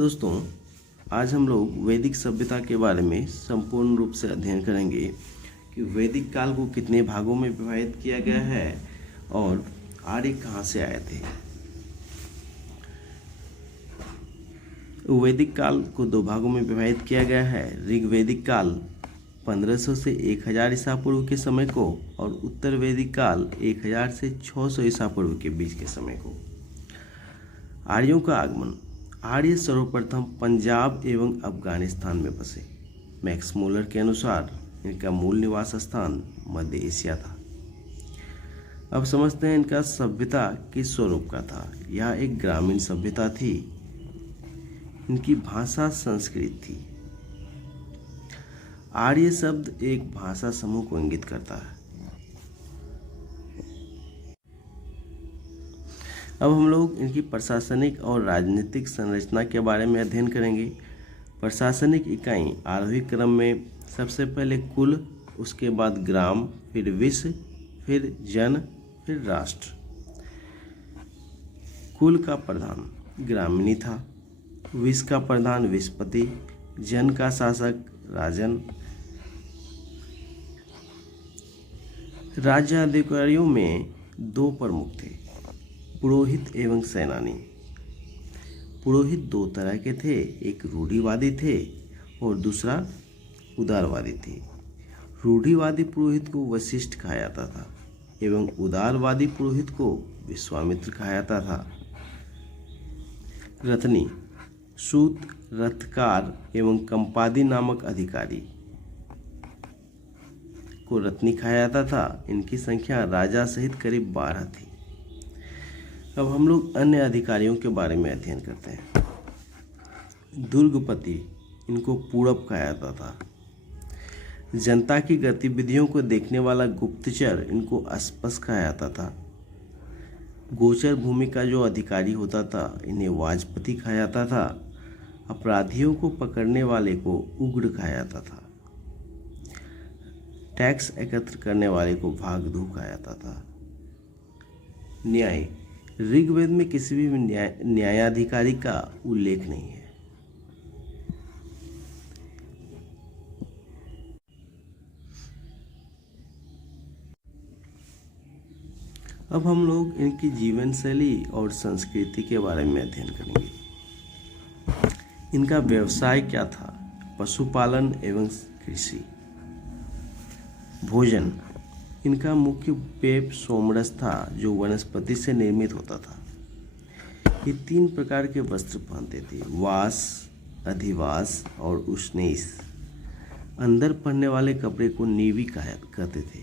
दोस्तों, आज हम लोग वैदिक सभ्यता के बारे में संपूर्ण रूप से अध्ययन करेंगे कि वैदिक काल को कितने भागों में विभाजित किया गया है और आर्य कहाँ से आए थे। वैदिक काल को दो भागों में विभाजित किया गया है। ऋग्वैदिक काल 1500 से 1000 ईसा पूर्व के समय को और उत्तर वैदिक काल 1000 से 600 ईसा पूर्व के बीच के समय को। आर्यों का आगमन। आर्य सर्वप्रथम पंजाब एवं अफगानिस्तान में बसे। मैक्स मूलर के अनुसार इनका मूल निवास स्थान मध्य एशिया था। अब समझते हैं इनका सभ्यता किस स्वरूप का था। यह एक ग्रामीण सभ्यता थी। इनकी भाषा संस्कृत थी। आर्य शब्द एक भाषा समूह को इंगित करता है। अब हम लोग इनकी प्रशासनिक और राजनीतिक संरचना के बारे में अध्ययन करेंगे। प्रशासनिक इकाई आरोही क्रम में सबसे पहले कुल, उसके बाद ग्राम, फिर विश्व, फिर जन, फिर राष्ट्र। कुल का प्रधान ग्रामीणी था, विश्व का प्रधान विश्वपति, जन का शासक राजन। राज्य अधिकारियों में दो प्रमुख थे, पुरोहित एवं सेनानी। पुरोहित दो तरह के थे, एक रूढ़िवादी थे और दूसरा उदारवादी थे। रूढ़िवादी पुरोहित को वशिष्ठ कहा जाता था एवं उदारवादी पुरोहित को विश्वामित्र कहा जाता था। रत्नी, सूत, रथकार एवं कंपादी नामक अधिकारी को रत्नी कहा जाता था। इनकी संख्या राजा सहित करीब 12 थी। अब हम लोग अन्य अधिकारियों के बारे में अध्ययन करते हैं। दुर्गपति, इनको पूरब कहा जाता था। जनता की गतिविधियों को देखने वाला गुप्तचर, इनको अस्पस कहा जाता था। गोचर भूमि का जो अधिकारी होता था, इन्हें वाजपति कहा जाता था। अपराधियों को पकड़ने वाले को उग्र कहा जाता था। टैक्स एकत्र करने वाले को भागधू कहा जाता था। न्याय, ऋग्वेद में किसी भी न्यायाधिकारी का उल्लेख नहीं है। अब हम लोग इनकी जीवन शैली और संस्कृति के बारे में अध्ययन करेंगे। इनका व्यवसाय क्या था? पशुपालन एवं कृषि। भोजन, इनका मुख्य पेय सोमरस था जो वनस्पति से निर्मित होता था। ये 3 प्रकार के वस्त्र पहनते थे, वास, अधिवास और उष्णेस। अंदर पहनने वाले कपड़े को नीवी कहते थे।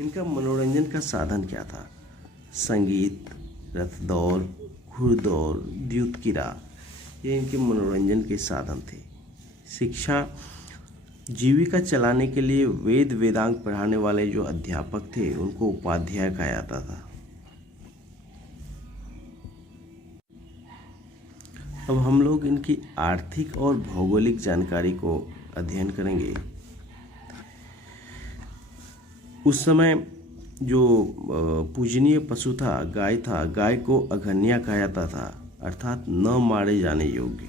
इनका मनोरंजन का साधन क्या था? संगीत, रथ दौड़, घुड़दौड़, द्युतक्रीड़ा, ये इनके मनोरंजन के साधन थे। शिक्षा, जीविका चलाने के लिए वेद वेदांग पढ़ाने वाले जो अध्यापक थे उनको उपाध्याय कहा जाता था। अब हम लोग इनकी आर्थिक और भौगोलिक जानकारी को अध्ययन करेंगे। उस समय जो पूजनीय पशु था गाय था। गाय को अघन्या कहा जाता था, अर्थात न मारे जाने योग्य।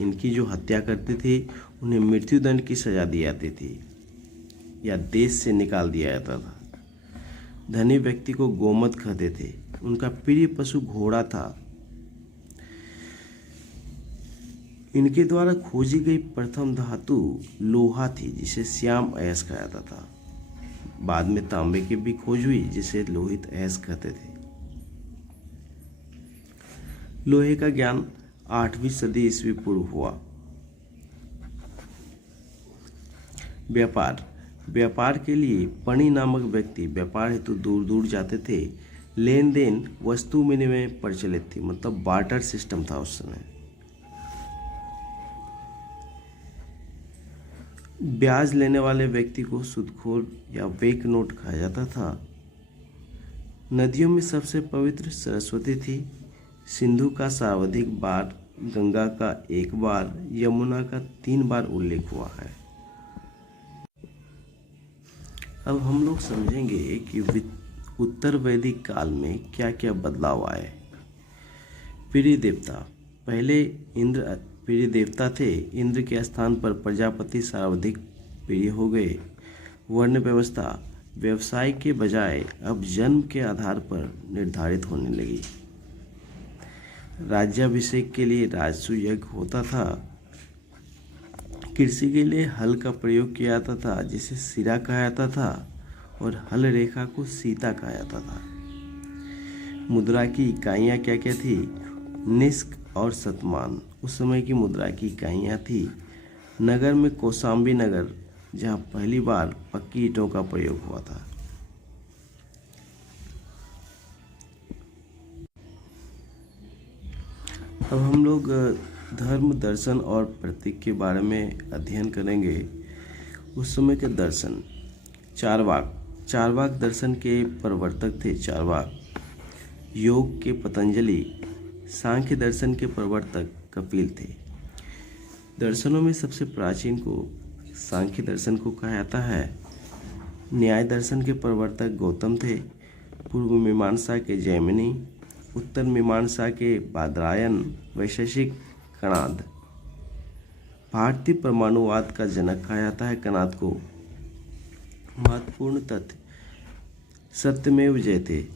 इनकी जो हत्या करते थे उन्हें मृत्युदंड की सजा दी जाती थी या देश से निकाल दिया जाता था। धनी व्यक्ति को गोमत कहते थे। उनका प्रिय पशु घोड़ा था। इनके द्वारा खोजी गई प्रथम धातु लोहा थी, जिसे श्याम अयस्क कहा जाता था। बाद में तांबे की भी खोज हुई, जिसे लोहित अयस्क कहते थे। लोहे का ज्ञान 8वीं सदी ईस्वी पूर्व हुआ। व्यापार, व्यापार के लिए पणि नामक व्यक्ति व्यापार हेतु दूर दूर जाते थे। लेन देन वस्तु विनिमय प्रचलित थी, मतलब बार्टर सिस्टम था उस समय। ब्याज लेने वाले व्यक्ति को सूदखोर या बैंक नोट कहा जाता था। नदियों में सबसे पवित्र सरस्वती थी। सिंधु का सर्वाधिक बार, गंगा का 1 बार, यमुना का 3 बार उल्लेख हुआ है। अब हम लोग समझेंगे कि उत्तर वैदिक काल में क्या क्या बदलाव आए। प्रिय देवता, पहले इंद्र प्रिय देवता थे। इंद्र के स्थान पर प्रजापति सर्वाधिक प्रिय हो गए। वर्ण व्यवस्था व्यवसाय के बजाय अब जन्म के आधार पर निर्धारित होने लगी। राज्याभिषेक के लिए राजसूय यज्ञ होता था। कृषि के लिए हल का प्रयोग किया जाता था, जिसे सिरा कहा जाता था, और हल रेखा को सीता कहा जाता था। मुद्रा की इकाइयाँ क्या क्या थी? निष्क और शतमान उस समय की मुद्रा की इकाइयाँ थी। नगर में कौशाम्बी नगर, जहाँ पहली बार पक्की ईंटों का प्रयोग हुआ था। अब हम लोग धर्म, दर्शन और प्रतीक के बारे में अध्ययन करेंगे। उस समय के दर्शन, चारवाक दर्शन के प्रवर्तक थे चारवाक। योग के पतंजलि, सांख्य दर्शन के प्रवर्तक कपिल थे। दर्शनों में सबसे प्राचीन को सांख्य दर्शन को कहा जाता है। न्याय दर्शन के प्रवर्तक गौतम थे। पूर्व मीमांसा के जैमिनी, उत्तर मीमांसा के बादरायन, वैशेषिक कणाद। भारतीय परमाणुवाद का जनक कहा जाता है कणाद को। महत्वपूर्ण तथ्य, सत्यमेव जयते,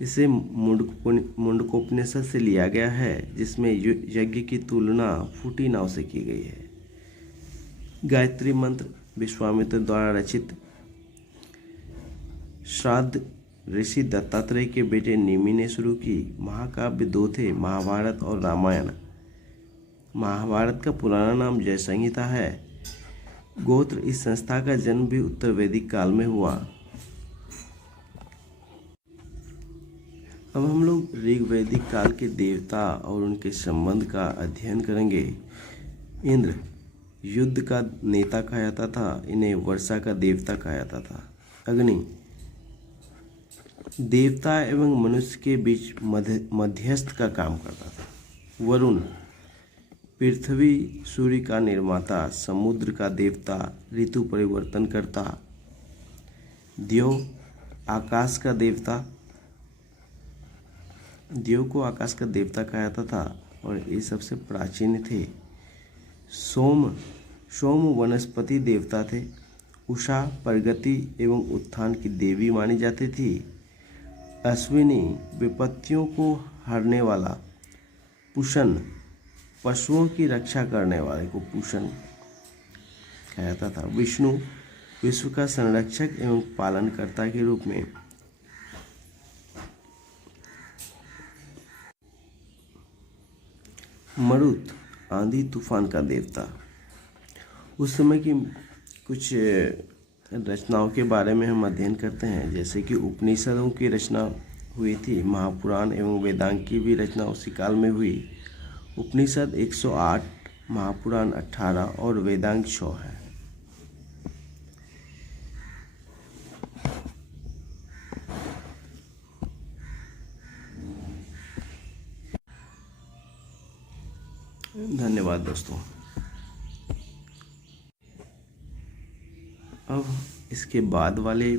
इसे मुंडकोपनिषद से लिया गया है, जिसमें यज्ञ की तुलना फूटी नाव से की गई है। गायत्री मंत्र विश्वामित्र द्वारा रचित। श्राद्ध ऋषि दत्तात्रेय के बेटे निमि ने शुरू की। महाकाव्य दो थे, महाभारत और रामायण। महाभारत का पुराना नाम जय संहिता है। गोत्र, इस संस्था का जन्म भी उत्तर वैदिक काल में हुआ। अब हम लोग ऋग वैदिक काल के देवता और उनके संबंध का अध्ययन करेंगे। इंद्र युद्ध का नेता कहा जाता था। इन्हें वर्षा का देवता कहा जाता था। अग्नि देवता एवं मनुष्य के बीच मध्यस्थ का काम करता था। वरुण पृथ्वी सूर्य का निर्माता, समुद्र का देवता, ऋतु परिवर्तन करता। देव आकाश का देवता, देव को आकाश का देवता कहा जाता था और ये सबसे प्राचीन थे। सोम वनस्पति देवता थे। उषा प्रगति एवं उत्थान की देवी मानी जाती थी। अश्विनी विपत्तियों को हरने वाला। पुषण पशुओं की रक्षा करने वाले को पुषण कहा जाता था। विष्णु विश्व का संरक्षक एवं पालनकर्ता के रूप में। मरुत आंधी तूफान का देवता। उस समय की कुछ रचनाओं के बारे में हम अध्ययन करते हैं, जैसे कि उपनिषदों की रचना हुई थी। महापुराण एवं वेदांग की भी रचना उसी काल में हुई। उपनिषद 108, महापुराण 18 और वेदांग 6 है। धन्यवाद दोस्तों। अब इसके बाद वाले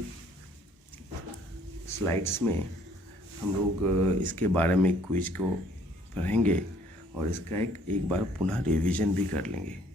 स्लाइड्स में हम लोग इसके बारे में क्विज को पढ़ेंगे और इसका एक बार पुनः रिवीजन भी कर लेंगे।